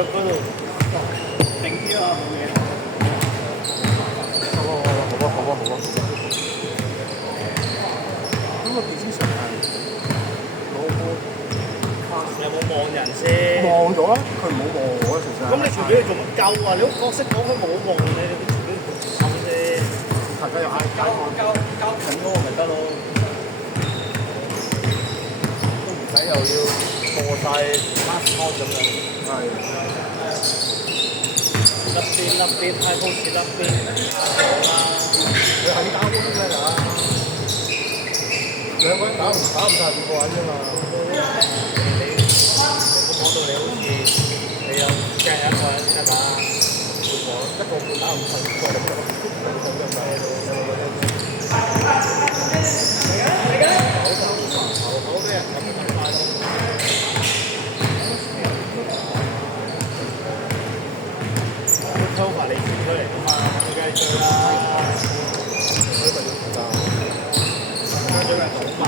嗰度定啲啊，冇嘢。好啊。咁個電視上係攞波，有冇望人先？望咗啦，佢唔好望我啦，其實。咁你傳俾佢做乜鳩啊？你個角色講佢冇望你，你傳俾佢做乜啫？大家又嗌交緊嗰個咪得咯，都唔使又要過晒 last call 咁樣。係。甩邊，太高士甩邊，好啦。你肯打波先㗎啦，兩個人打唔晒5個人啫嘛。你講到你好似你有驚一個人先得打，一個半打唔晒5個咁就好嘅，咁快咯。抽埋你傳出嚟㗎嘛，你梗係追啦。所以咪要負責。追人好慢。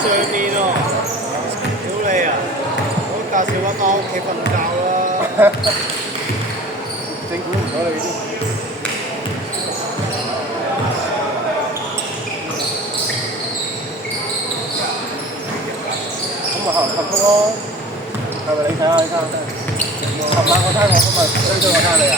上面喎，屌你啊！我教小溫翻屋企瞓覺啦。政府唔咗你啲。咁咪行幸福咯，係咪你睇下？琴晚我睇我今日追我睇你啊！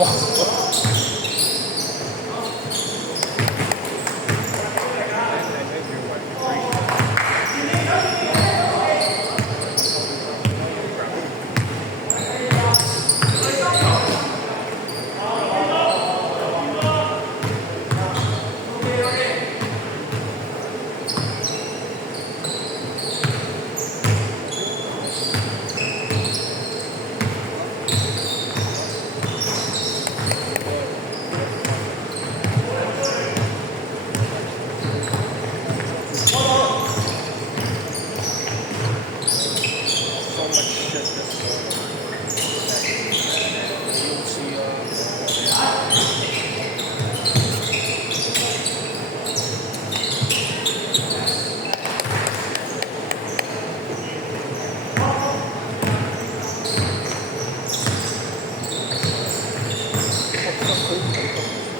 哇！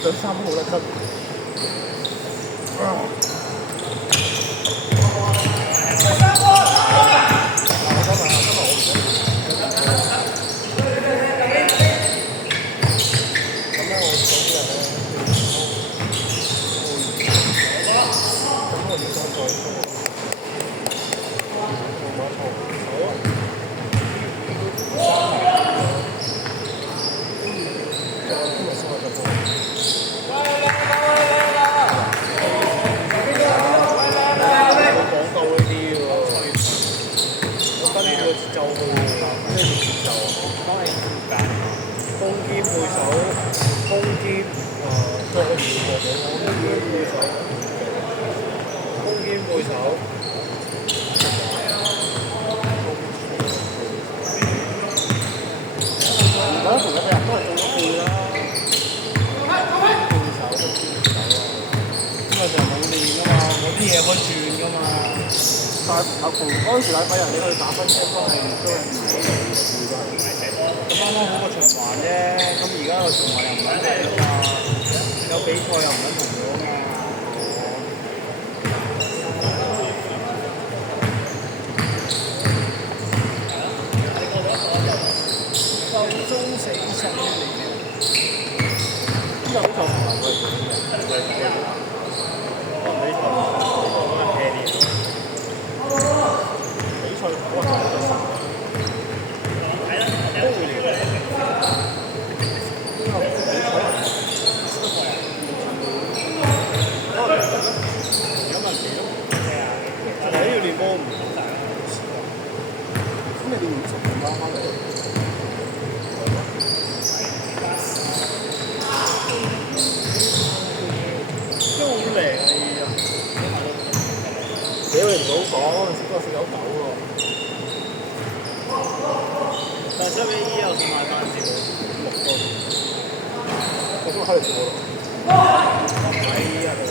着衫好得得。啦，同一隻人都係中咗背啦。咁啊就冇練噶嘛，嗰啲嘢可以轉噶嘛。但係同嗰陣時禮拜日你去打分鐘都係唔少嘅，咁啱啱好個循環啫，咁而家個循環又唔撚係啊嘛，有比賽又唔撚同咗啊嘛。夠鐘死神嚟嘅，邊有比賽同埋佢哋做啲嘢？可能比賽可能 hea 啲，比賽我係都會嚟嘅。有問題咯，就係要練波唔大。咁你練50分啱啱嚟？都好靚啊！依家屌你唔好講，嗰陣時都係499喎。但係相比依家我買翻少6個，我都喺度做咯。喺依家度，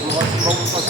唔開始冇咁開心。